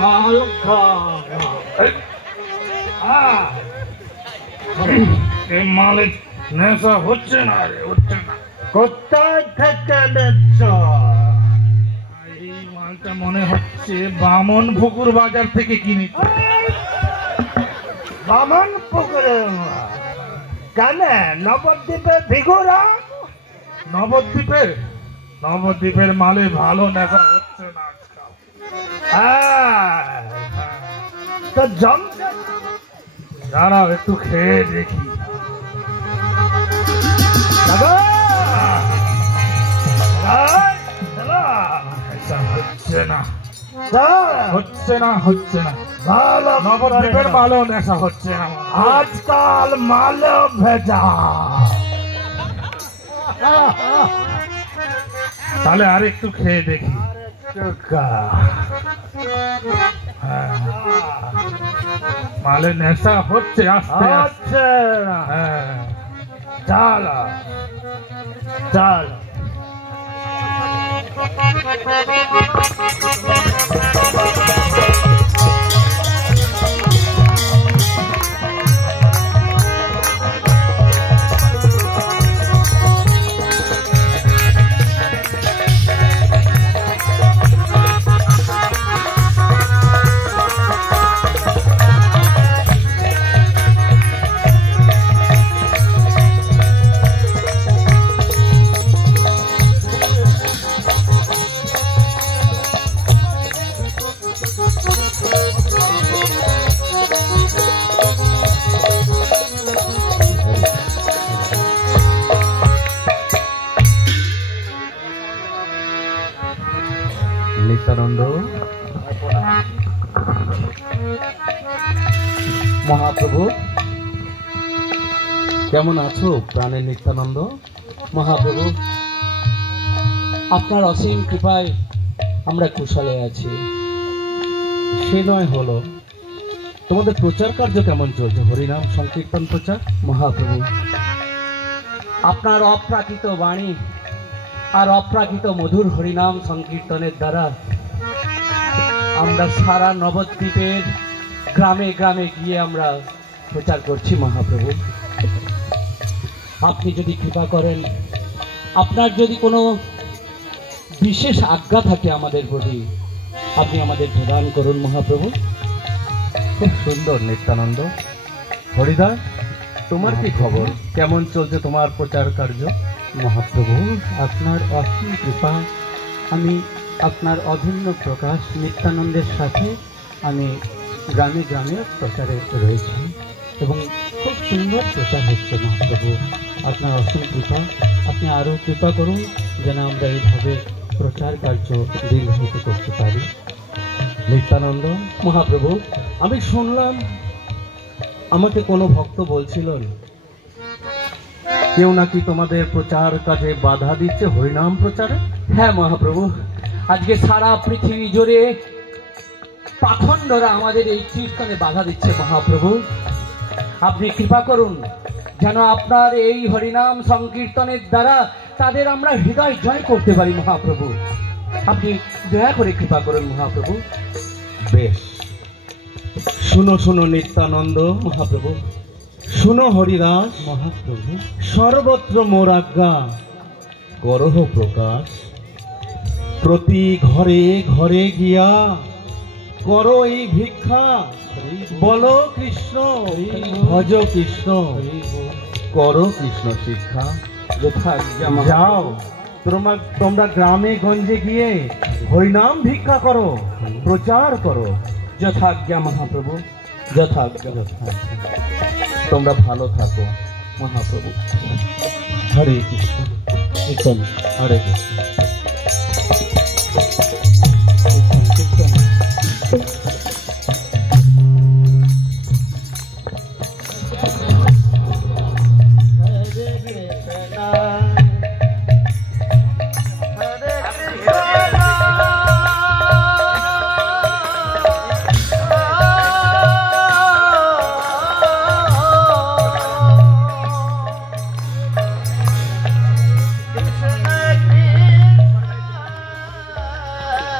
মাল খা। এই মালের নেশা হচ্ছে না রে, হচ্ছে না। কোথায় থেকে নিচ্ছ? এই মালটা মনে হচ্ছে বামন পুকুর বাজার থেকে কিনেছে। বামন পুকুরে? কেন নবদ্বীপে ভিগুরা? নবদ্বীপের মালে ভালো নেশা হচ্ছে না আজকাল। তো জমছে। দাঁড়াও একটু খেয়ে দেখি। হচ্ছে না নবদ্বীপের মালও নেশা হচ্ছে না আজকাল মাল ভেজা। তাহলে আর একটু খেয়ে দেখি। মালে নেশা হচ্ছে আস্তে আস্তে। চাল চাল নিত্যানন্দ মহাপ্রভু, কেমন আছো প্রাণের নিত্যানন্দ? মহাপ্রভু, আপনার অসীম কৃপায় আমরা কুশলে আছি। সে নয় হলো, তোমাদের প্রচার কার্য কেমন চলছে? হরিনাম সংকীর্তন প্রচার? মহাপ্রভু, আপনার অপ্রাকৃত বাণী আর অপ্রাকৃত মধুর হরিনাম সংকীর্তনের দ্বারা আমরা সারা নবদ্বীপের গ্রামে গ্রামে গিয়ে আমরা প্রচার করছি। মহাপ্রভু, আপনি যদি কৃপা করেন, আপনার যদি কোনো বিশেষ আজ্ঞা থাকে আমাদের প্রতি, আপনি আমাদের প্রদান করুন। মহাপ্রভু, খুব সুন্দর নিত্যানন্দ। হরিদাস, তোমার কি খবর? কেমন চলছে তোমার প্রচার কার্য? মহাপ্রভু, আপনার অসীম কৃপা, আমি আপনার অভিন্ন প্রকাশ নিত্যানন্দের সাথে আমি গ্রামে গ্রামে প্রচারে রয়েছি এবং খুব সুন্দর প্রচার হচ্ছে। মহাপ্রভু, আপনার অসীম কৃপা, আপনি আরও কৃপা করুন যেন আমরা এইভাবে প্রচার কার্য দীর্ঘায়িত করতে পারি। নিত্যানন্দ, মহাপ্রভু, আমি শুনলাম আমাকে কোনো ভক্ত বলছিলেন কেউ নাকি তোমাদের প্রচার কাজে বাধা দিচ্ছে, হরিনাম প্রচারে। হ্যাঁ মহাপ্রভু, আজকে সারা পৃথিবী জুড়ে পাখণ্ডরা আমাদের এই কীর্তনে বাধা দিচ্ছে। মহাপ্রভু, আপনি কৃপা করুন যেন আপনার এই হরিনাম সংকীর্তনের দ্বারা তাদের আমরা হৃদয় জয় করতে পারি। মহাপ্রভু, আপনি দয়া করে কৃপা করুন। মহাপ্রভু, বেশ, শুনো শুনো নিত্যানন্দ। মহাপ্রভু, শুনো হরিদাস। মহাপ্রভু, সর্বত্র মোর আজ্ঞা, করহ প্রকাশ, প্রতি ঘরে ঘরে গিয়া করো এই ভিক্ষা, বলো কৃষ্ণ, ভজ কৃষ্ণ, করো কৃষ্ণ শিক্ষা। যাও তোমরা গ্রামে গঞ্জে গিয়ে হরিনাম ভিক্ষা করো, প্রচার করো। যথাজ্ঞা মহাপ্রভু, যথাজ্ঞা। তোমরা ভালো থাকো। মহাপ্রভু, হরে কৃষ্ণ। কীর্তন, হরে কৃষ্ণ।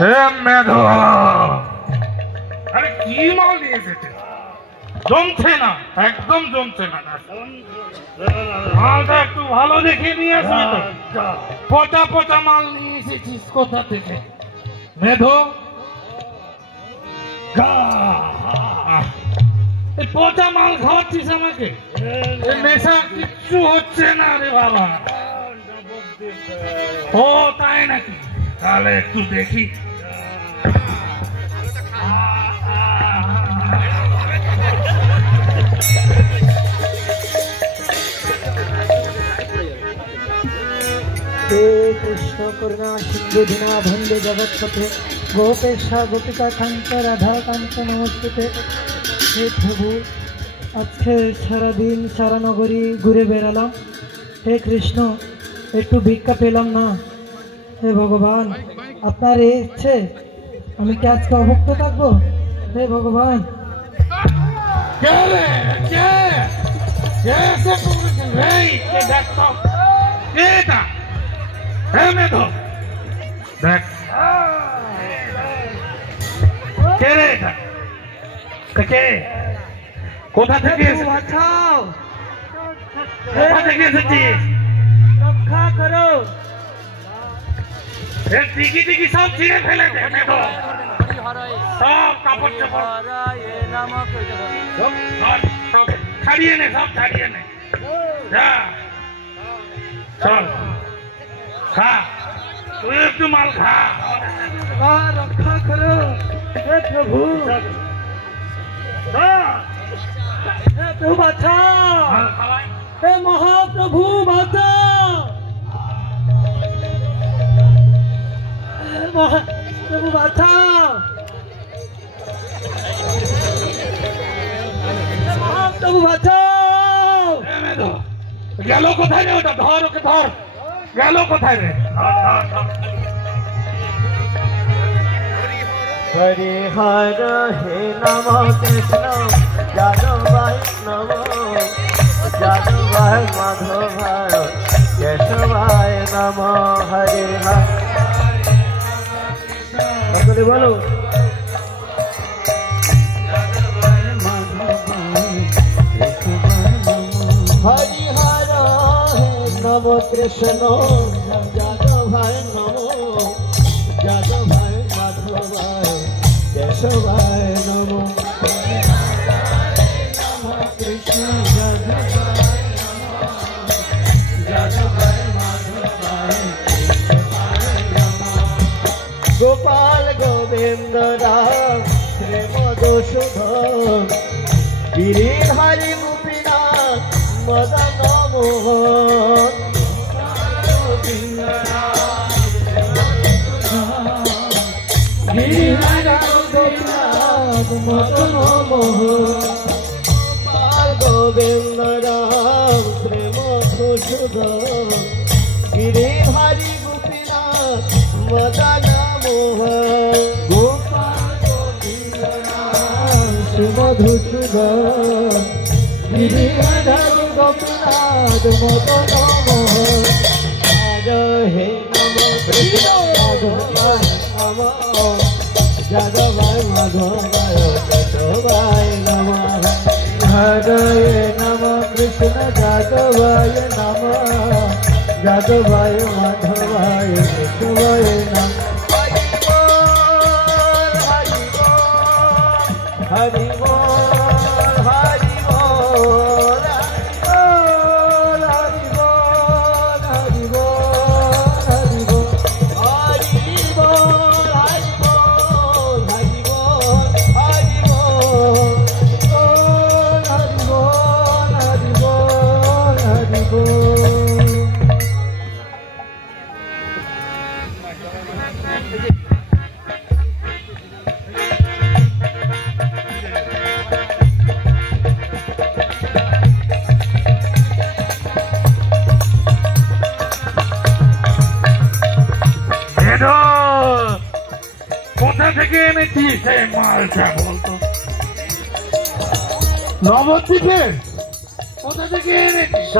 হে মেধ, কি মাল নিয়ে এসেছে? জমছে না, একদম জমছে না। মালটা একটু ভালো দেখে নিয়ে আসবি তো। পচা পচা মাল নিয়ে এসেছিস কোথা থেকে? মেধো, এই পচা মাল খাওয়াচ্ছিস আমাকে? নেশা কিচ্ছু হচ্ছে না রে বাবা। ও তাই নাকি? তাহলে একটু দেখি। हे कृष्ण करुणा सिंधु दीना बंधु जगतपते गोपेशा गोपिका कांत राधा कांत नमस्ते। हे प्रभु আজকে সারাদিন সারা নগরী ঘুরে বেড়ালাম, হে কৃষ্ণ একটু ভিক্ষা পেলাম না। হে ভগবান আপনার এই ইচ্ছে, আমি কি আজকে অভুক্ত থাকবো? হে ভগবান কোথা থেকে বাঁচাও, কোথা থেকে এসেছিস? রক্ষা করো। টিকি টিকি সব ছিঁড়ে ফেলে দে, সব কাপড় চাপড় সব ছাড়িয়ে নে, সব ছাড়িয়ে নে। যা চল খা, তুই একটু মাল খা। রক্ষা করো হে প্রভু, হে প্রভু বাঁচাও, হে মহাপ্রভু বাঁচাও, হে মহাপ্রভু বাঁচাও, মহাপ্রভু বাঁচাও। গেল কোথায় রে ওটা? ধর ওকে, ধর। গেল কোথায় রে? হরি হর হে নম কৃষ্ণ যাদবায় নম যাদবায় মাধবায় কেশবায় নম। হরি হর বলো হরি হর হে নম কৃষ্ণ যাদবায় নম যাদবায় মাধবায় কেশবায় নম। কৃষ্ণ গোপাল গোবিন্দ রাম শ্রী মধুসূদন গিরিধারী গোপীনাথ মদন মোহন। মদন মোহন গোপাল গোবিন্দ রাম শ্রী মধুসূদন গিরিধারী গোপীনাথ মদন মোহন। গোপাল গোবিন্দ রাম শ্রী মধুসূদন গিরিধারী গোপীনাথ মদন মোহন। হে নম কৃষ্ণ নম যাদবায় মাধবায় কেশবায় নম। হরে নম কৃষ্ণ যাদবায় নম যাদবায় মাধবায় কেশবায় নম। হরি বল হরি বল হরি বল হরি বল হরি বল হরি বল হরি বল হরি বল হরি বল হরি বল হরি বল। কোথা থেকে এনেছিস এই মালটা বলতো? নবদ্বীপে? কোথা থেকে এনেছিস?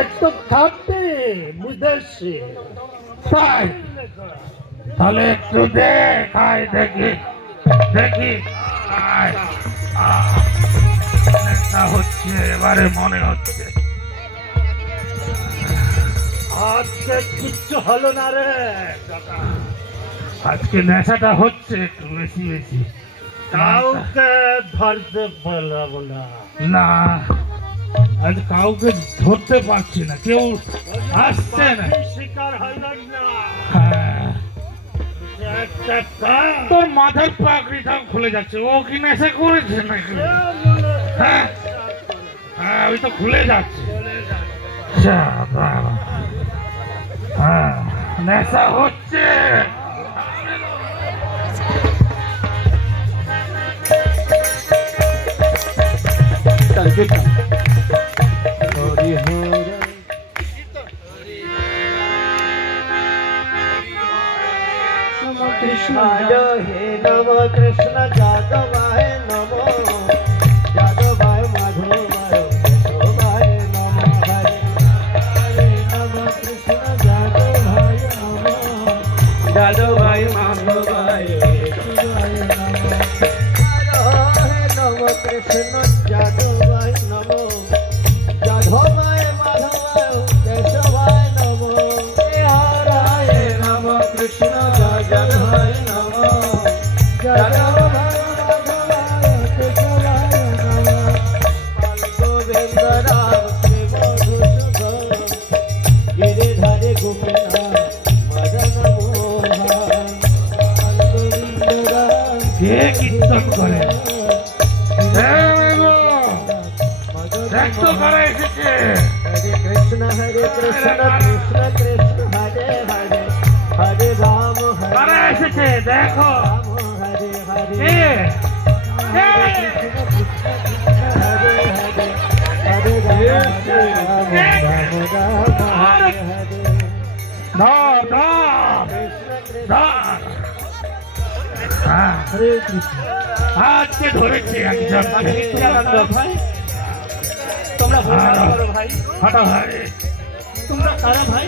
একটু থাকতে বুঝেছি। তাই? তাহলে একটু দে, খাই দেখি। দেখি আয়, নেশা হচ্ছে এবারে মনে হচ্ছে। আজকে কিচ্ছু হলো না রে কাকা। আজকে নেশাটা হচ্ছে একটু বেশি বেশি। কাউকে ধরতে পারলাম না। না আজ কাউকে ধরতে পারছি না, কেউ আসছে না। শিকার হইলাম না। হ্যাঁ, একটা কাজ তোর মাথার পাগড়িটা খুলে যাচ্ছে, ও কি নেশা করেছে নাকি? হ্যাঁ হ্যাঁ, ওই তো খুলে যাচ্ছে। যা বাবা, হ্যাঁ নেশা হচ্ছে। কৃষ্ণায় হে নম কৃষ্ণ যাদবায় নম যাদবায় মাধবায় কেশবায় নম হরে হরে নম কৃষ্ণ যাদবায় নম যাদবায় মাধবায় কেশবায় নম হরে নম কৃষ্ণ যাদবায় নম যাদবায় মাধবায় কেশবায় নম হরে নম কৃষ্ণ যাদবায় নম যাদবায় মাধবায় কেশবায় নম গোবিন্দ রাম শ্রী মধুসূদন গিরিধারে গোপীনাথ মদন মোহন গোবিন্দ রাম কে কীর্তন করে? দেখতো কারা এসেছে। হরে কৃষ্ণ কৃষ্ণ কৃষ্ণ হরে হরে হরে রাম কারা এসেছে দেখো। রাম হরে হরে কে? কে? হরে হরে হরে রাম হরে হরে ধর ধর ধর। হ্যাঁ, হরে কৃষ্ণ আজকে ধরেছে একজন। ভাই তোমরা ভোজন করো ভাই। হাঁটা ভাই, তোমরা কারা ভাই?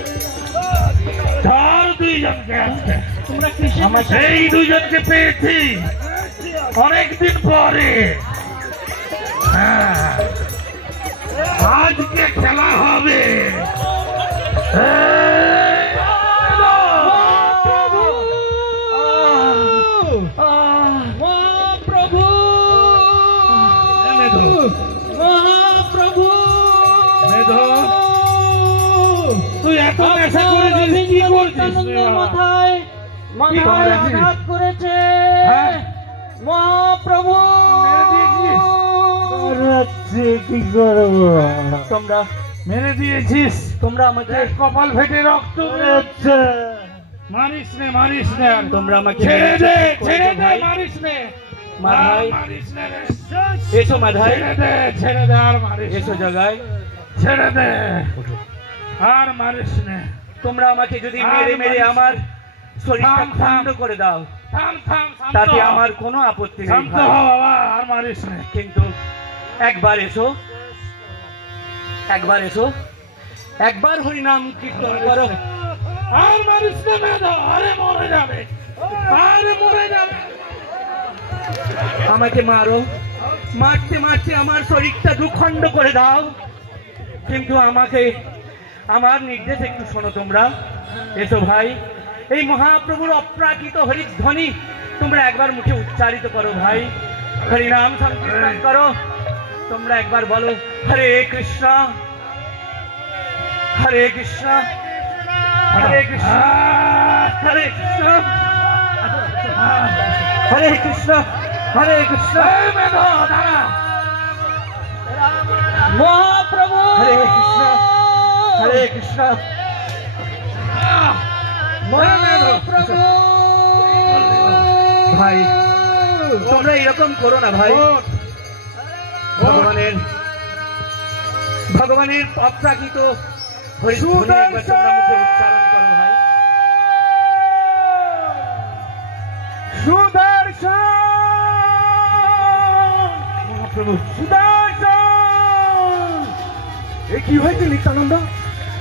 ধর দুইজনকে আজকে। তোমরা কিসে? সেই দুজনকে পেয়েছি অনেকদিন পরে। হ্যাঁ, আজকে খেলা হবে। মহাপ্রভু মহাপ্রভু তুই এত নেশা করেছিস, কি করছিস? মাথায় মাথায় আঘাত করেছে হ্যাঁ? মহাপ্রভু। মেরে দিয়েছিস? কি করবো তোমরা মেরে দিয়েছিস? তোমরা আমাকে কপাল ফেটে রক্ত বেরোচ্ছে। মারিস নে, মারিস নে। তোমরা আমাকে ছেড়ে দে, ছেড়ে দে, ভাই। মারিস নে। মাধাই। আর মারিস নে রে। এসো মাধাই, ছেড়ে দে, ছেড়ে দে, আর মারিস নে। এসো জায়গায়। ছেড়ে দে, আর মারিস নে। তোমরা আমাকে যদি মেরে মেরে আমার শরীরটা থাম, থাম। খণ্ড করে দাও থাম, থাম, শান্ত তাতে হ। আমার কোনো আপত্তি নেই শান্ত ভাই। হ বাবা, আর মারিস নে। কিন্তু একবার এসো, একবার এসো, একবার হরিনাম কীর্তন করো। আর মারিস নে মেধা, আরে মরে যাবে, আরে মরে যাবে। আমাকে মারো, মারতে মারতে আমার শরীরটা দুখণ্ড করে দাও, কিন্তু আমাকে আমার নির্দেশ একটু শোনো তোমরা। এসো ভাই, এই মহাপ্রভুর অপ্রাকৃত হরিধ্বনি তোমরা একবার মুখে উচ্চারিত করো ভাই। হরিনাম সংকীর্তন করো। তোমরা একবার বলো হরে কৃষ্ণ হরে কৃষ্ণ হরে কৃষ্ণ হরে কৃষ্ণ হরে কৃষ্ণ হরে কৃষ্ণ। এই মেধা, দাঁড়া। মহাপ্রভু হরে কৃষ্ণ হরে কৃষ্ণ মহাপ্রভু। ভাই তোমরা এরকম করো না ভাই। ভগবানের অপ্রাকৃত হরিধ্বনি একবার তোমরা মুখে উচ্চারণ করো ভাই। মহাপ্রভু, এ কি হয়েছে নিত্যানন্দ?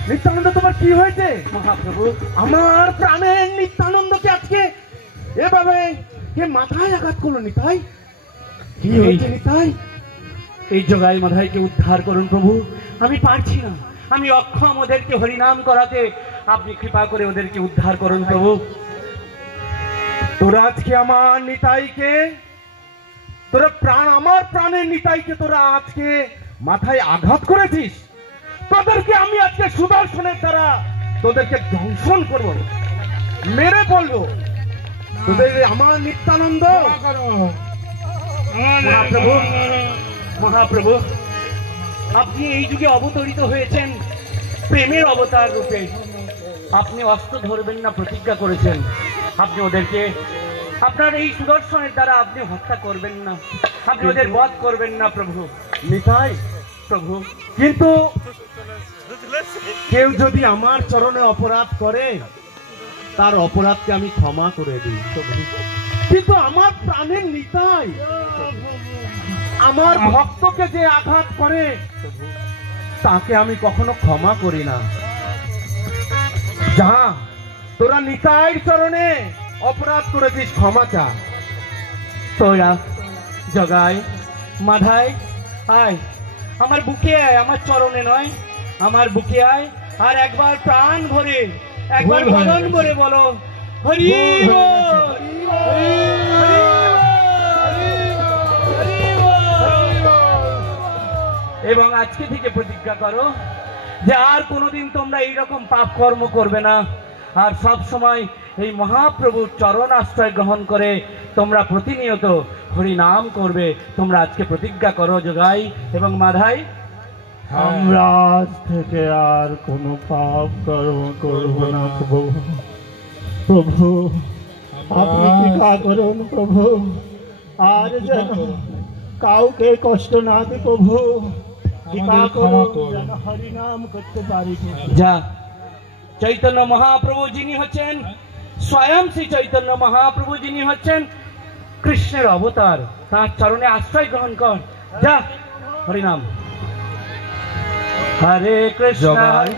নিত্যানন্দ তোমার কি হয়েছে? মহাপ্রভু আমার প্রাণের নিত্যানন্দকে আজকে এভাবে কে মাথায় আঘাত করলো নিতাই? কি হয়েছে নিতাই? এই জগাই মাধাইকে উদ্ধার করুন প্রভু, আমি পারছি না, আমি অক্ষম ওদেরকে হরিনাম করাতে, আপনি কৃপা করে ওদেরকে উদ্ধার করুন প্রভু। তোরা আজকে আমার নিতাইকে, তোরা আমার প্রাণের নিতাইকে তোরা আজকে মাথায় আঘাত করেছিস। তোদেরকে আমি আজকে সুদর্শনের দ্বারা তোদেরকে দংশন করব, মেরে বলবো। তোদের আমার নিত্যানন্দ মহাপ্রভু, মহাপ্রভু, আপনি এই যুগে অবতরিত হয়েছেন প্রেমের অবতার রূপে। আপনি অস্ত্র ধরবেন না প্রতিজ্ঞা করেছেন, আপনি ওদেরকে আপনার এই সুদর্শনের দ্বারা আপনি হত্যা করবেন না, আপনি ওদের বধ করবেন না প্রভু। নিতাই প্রভু, কিন্তু কেউ যদি আমার চরণে অপরাধ করে তার অপরাধকে আমি ক্ষমা করে দিই, কিন্তু আমার প্রাণের নিতাই আমার ভক্তকে যে আঘাত করে তাকে আমি কখনো ক্ষমা করি না। যা, তোরা নিতাইয়ের চরণে অপরাধ করেছিস, ক্ষমা চা। তোরা জগাই মাধাই আয়, আমার বুকে আয়, আমার চরণে নয়, আমার বুকে আয়, আর একবার প্রাণ ভরে, একবার বদন ভরে বলো হরি বল, হরি বল, হরি বল। এবং আজকে থেকে প্রতিজ্ঞা করো যে আর কোনোদিন তোমরা এইরকম পাপ কর্ম করবে না, আর সব সময় এই মহাপ্রভুর চরণ আশ্রয় গ্রহণ করে তোমরা প্রতিনিয়ত হরি নাম করবে। তোমরা আজকে প্রতিজ্ঞা করো জগাই এবং মাধাই। আমরা আজ থেকে আর কোনো পাপ কর্ম করব না প্রভু। প্রভু আপনি কৃপা করুন প্রভু, আর যেন কাউকে কষ্ট না দিই প্রভু, কৃপা করুন যেন হরিনাম করতে পারি। যা, চৈতন্য মহাপ্রভু যিনি হচ্ছেন স্বয়ং শ্রী চৈতন্য মহাপ্রভু যিনি হচ্ছেন কৃষ্ণের অবতার, তার চরণে আশ্রয় গ্রহণ কর। যা, হরিনাম। হরে কৃষ্ণ। জগাই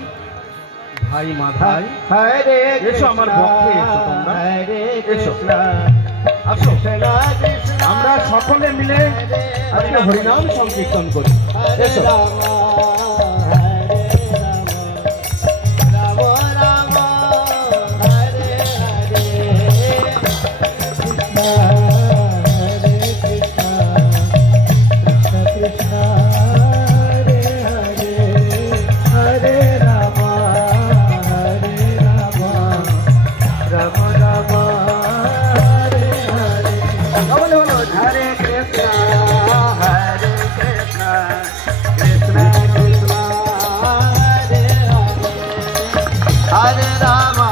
ভাই মাধাই, হরে এসো আমার পক্ষে, এসো তোমরা, হরে এসো, কৃষ্ণ আসো, কৃষ্ণ আমরা সকলে মিলে আজকে হরিনাম সংকীর্তন করি। এসো। Hare Rama